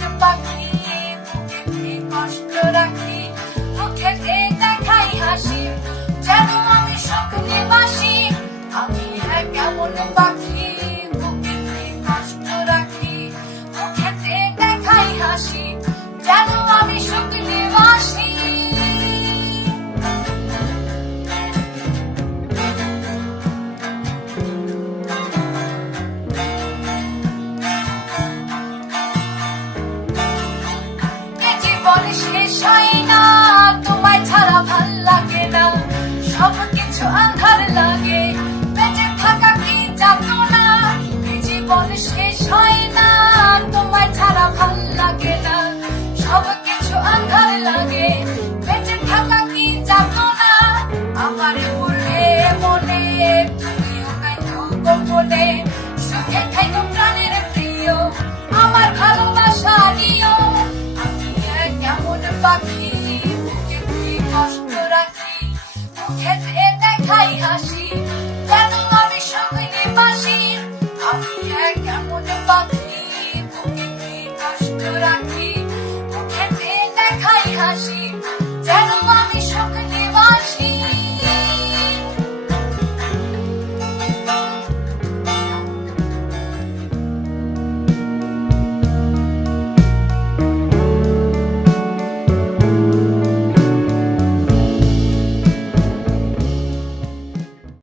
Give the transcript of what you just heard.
your buckley. জীবন না, তোমায় ছাড়া ভালো লাগে না। সব কিছু আন্ধার লাগে, বেঁচে থাকা কি যাত না? জীবন শেষ হয় না, তোমায় ছাড়া ভালো লাগে না। সব কিছু আন্ধার লাগে, বেঁচে থাকা কি যাত না? আমার পড়ে মনে, তুমিও কাইতো গোপনে সুখে খাইতো